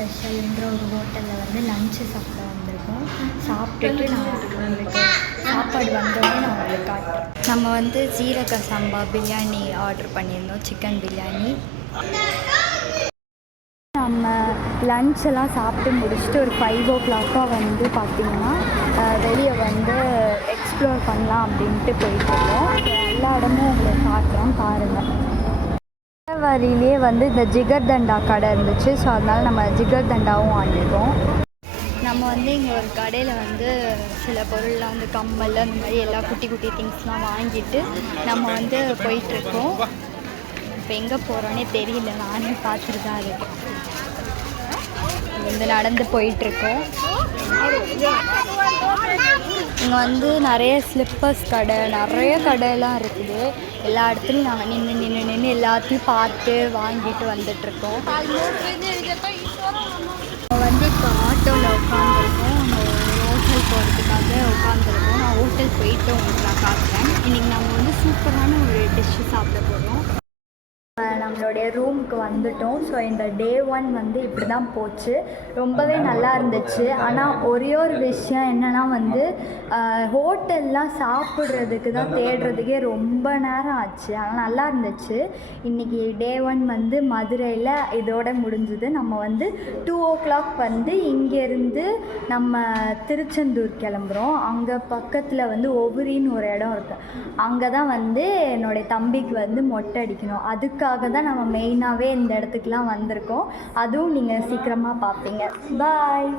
ஸ்பெஷல்ன்ற ஒரு ஹோட்டலில் வந்து லஞ்சு சாப்பிட வந்திருக்கோம். சாப்பிட்டுட்டு நான் உங்களுக்கு சாப்பாடு வந்தோடனே நான் உங்களுக்கு காட்டுறேன். நம்ம வந்து ஜீரக சம்பா பிரியாணி ஆர்டர் பண்ணியிருந்தோம், சிக்கன் பிரியாணி. நம்ம லஞ்செல்லாம் சாப்பிட்டு முடிச்சுட்டு ஒரு 5 o'clock வந்து பார்த்திங்கன்னா வெளியே வந்து எக்ஸ்ப்ளோர் பண்ணலாம் அப்படின்ட்டு போயிட்டுருக்கோம். எல்லா இடமும் உங்களுக்கு காட்டுறோம், பாருங்கள். வரியிலே வந்து இந்த ஜிகர்தண்டா கடை இருந்துச்சு. ஸோ அதனால் நம்ம ஜிகர்தண்டாவும் வாங்கிட்டோம். நம்ம வந்து இங்கே ஒரு கடையில் வந்து சில பொருள்லாம் வந்து கம்மல் அந்த மாதிரி எல்லா குட்டி குட்டி திங்ஸ்லாம் வாங்கிட்டு நம்ம வந்து போயிட்டுருக்கோம். இப்போ எங்கே போகிறோன்னே தெரியல, நானே பார்த்துட்டு தான் இருக்கேன். வந்து நடந்து போயிட்டுருக்கோம். இங்கே வந்து நிறைய ஸ்லிப்பர்ஸ் கடை, நிறைய கடையெல்லாம் இருக்குது. எல்லா இடத்துலையும் நாங்கள் நின்று எல்லாத்தையும் பார்த்து வாங்கிட்டு வந்துட்டுருக்கோம். நம்ம வந்து இப்போ ஆட்டோவில் உட்காந்துருக்கோம். அங்கே ஹோட்டல் போகிறதுக்காக உட்காந்துருக்கோம். நான் ஹோட்டல் போயிட்டு உங்களுக்கு நான் காட்டுறேன். இன்றைக்கி நம்ம வந்து சூப்பரான ஒரு டிஷ்ஷு சாப்பிட போகிறோம். நம்மளுடைய ரூமுக்கு வந்துட்டோம். ஸோ இந்த டே 1 வந்து இப்படி தான் போச்சு. ரொம்பவே நல்லா இருந்துச்சு. ஆனால் ஒரே ஒரு விஷயம் என்னென்னா வந்து ஹோட்டல்லாம் சாப்பிட்றதுக்கு தான் தேடுறதுக்கே ரொம்ப நேரம் ஆச்சு. ஆனால் நல்லா இருந்துச்சு. இன்றைக்கி டே 1 வந்து மதுரையில் இதோட முடிஞ்சுது. நம்ம வந்து 2 o'clock வந்து இங்கேருந்து நம்ம திருச்செந்தூர் கிளம்புறோம். அங்கே பக்கத்தில் வந்து ஒவ்வொரின்னு ஒரு இடம் இருக்குது. அங்கே தான் வந்து என்னுடைய தம்பிக்கு வந்து மொட்டை அடிக்கணும். அதுக்காக தான் நம்ம மெயினாகவே இந்த இடத்துக்குலாம் வந்திருக்கோம். அதுவும் நீங்கள் சீக்கிரமாக பார்ப்பீங்க. பாய்.